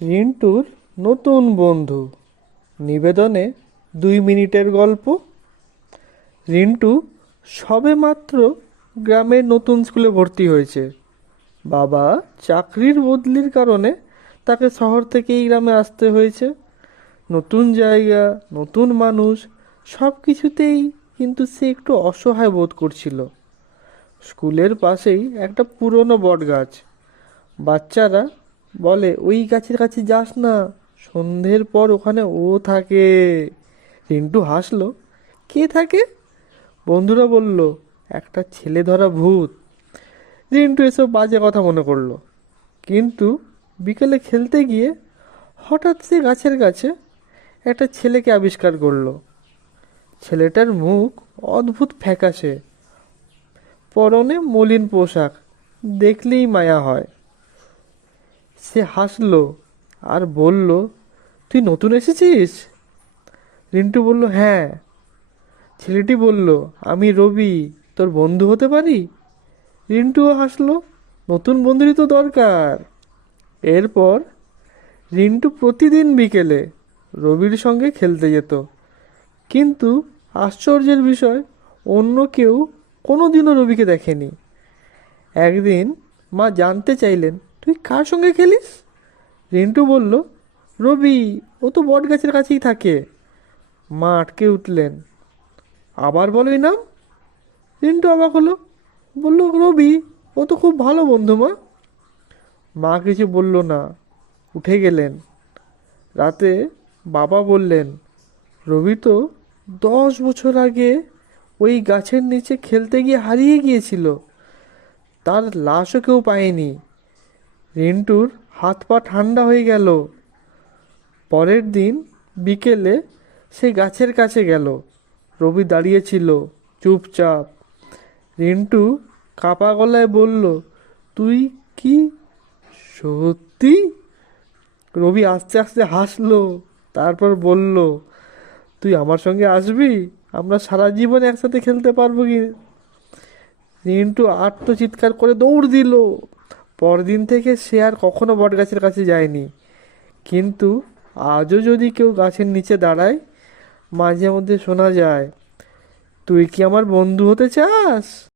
রিন্টুর নতুন বন্ধু নিবেদনে 2 মিনিটের গল্প। রিন্টু সবেমাত্র গ্রামের নতুন স্কুলে ভর্তি হয়েছে। বাবা চাকরির বদলির কারণে তাকে শহর থেকে এই গ্রামে আসতে হয়েছে। নতুন জায়গা, নতুন মানুষ, সব কিছুতেই কিন্তু সে একটু অসহায় বোধ করছিল। স্কুলের পাশেই একটা পুরনো বট গাছ। বাচ্চারা বলে, ওই গাছের কাছে যাস না, সন্ধ্যের পর ওখানে ও থাকে। রিন্টু হাসলো। কে থাকে? বন্ধুরা বলল, একটা ছেলে ধরা ভূত। রিন্টু এসব বাজে কথা মনে করলো, কিন্তু বিকেলে খেলতে গিয়ে হঠাৎ সে গাছের কাছে একটা ছেলেকে আবিষ্কার করলো। ছেলেটার মুখ অদ্ভুত ফ্যাকাশে, পরনে মলিন পোশাক, দেখলেই মায়া হয়। সে হাসলো আর বলল, তুই নতুন এসেছিস? রিন্টু বলল, হ্যাঁ। ছেলেটি বলল, আমি রবি, তোর বন্ধু হতে পারি? রিন্টুও হাসলো, নতুন বন্ধুরই তো দরকার। এরপর রিন্টু প্রতিদিন বিকেলে রবির সঙ্গে খেলতে যেত। কিন্তু আশ্চর্যের বিষয়, অন্য কেউ কোনোদিনও রবিকে দেখেনি। একদিন মা জানতে চাইলেন, তুই কার সঙ্গে খেলিস? রিন্টু বলল, রবি, ও তো বট গাছের কাছেই থাকে। মা আটকে উঠলেন, আবার বলো এই নাম? রিন্টু অবাক হলো, বলল, রবি, ও তো খুব ভালো বন্ধু মা। মা কিছু বলল না, উঠে গেলেন। রাতে বাবা বললেন, রবি তো 10 বছর আগে ওই গাছের নিচে খেলতে গিয়ে হারিয়ে গিয়েছিল। তার লাশও কেউ পায়নি। রিন্টুর হাত পা ঠান্ডা হয়ে গেল। পরের দিন বিকেলে সে গাছের কাছে গেল। রবি দাঁড়িয়েছিল চুপচাপ। রিন্টু কাপা গলায় বলল, তুই কি সত্যি? রবি আস্তে আস্তে হাসলো, তারপর বলল, তুই আমার সঙ্গে আসবি? আমরা সারা জীবন একসাথে খেলতে পারবো কি? রিন্টু আর্তচিৎকার করে দৌড় দিল। পরদিন থেকে সে আর কখনো বটগাছের কাছে যায়নি। কিন্তু আজও যদি কেউ গাছের নিচে দাঁড়ায়, মাঝে মধ্যে শোনা যায়, তুই কি আমার বন্ধু হতে চাস?